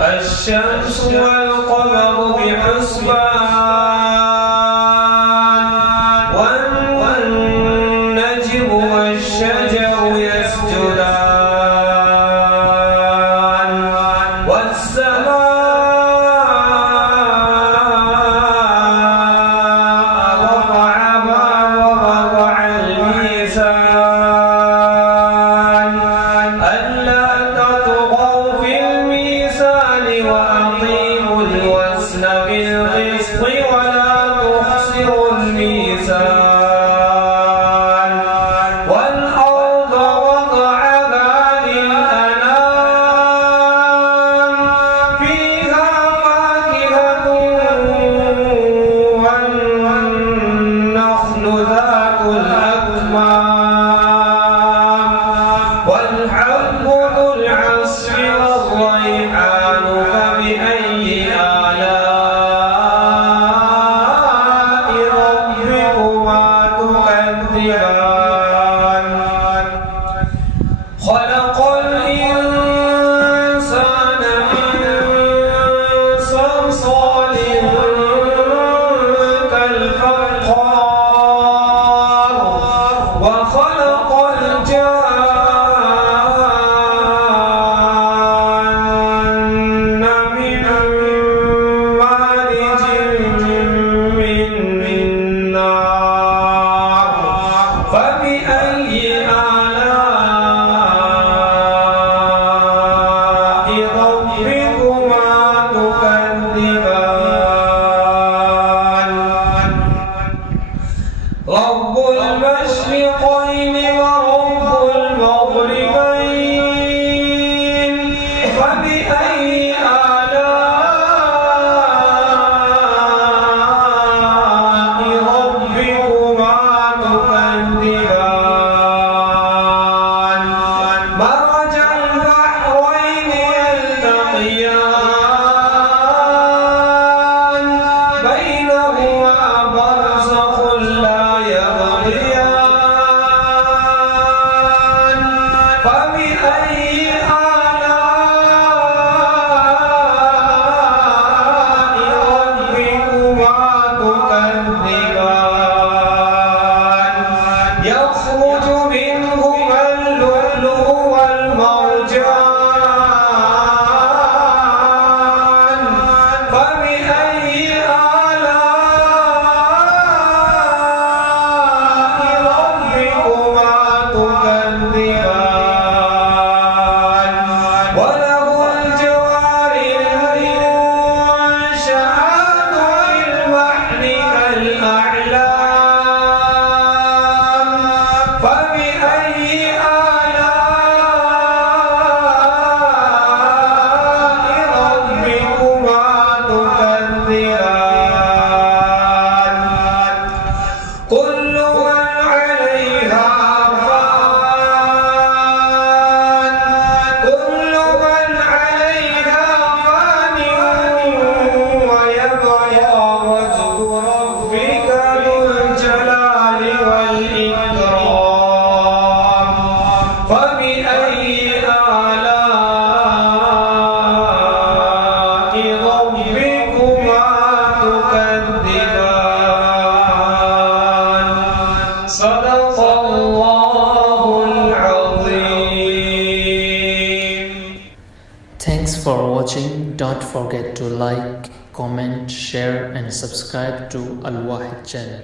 الشمس والقمر بحسبان والنجم والشجر يسجدان والسماء رفعها ووضع الميزان ألا تطغوا في الميزان وأقيموا الوزن بالقسط ولا تخسروا الميزان والأرض وضعها للأنام فيها فاكهة والنخل ذات الأكمام والحب ذو العصف والريحان فبأي آلاء ربكما تكذبان خلق الإنسان من صلصال كالفخار وخلق الجان من مارج من نار فبأي آلاء ربكما تكذبان رب المشرقين ورب المغربين فبأي آلاء ربكما تكذبان مرج البحرين يلتقيان بينهما برزخ لا يبغيان فبأي آلاء ربكما تكذبان يخرج منهما اللؤلؤ والمرجان فبأي آلاء ربكما تكذبان وله الجوار المنشآت في البحر كالأعلام فبأي آلاء ربكما تكذبان كل من عليها فان كل من عليها فان ويبقى وجه ربك ذو الجلال والإكرام فبأي آلاء ربكما تكذبان صدق الله العظيم. Thanks for watching. Don't forget to like, comment, share and subscribe to Al Wahid channel.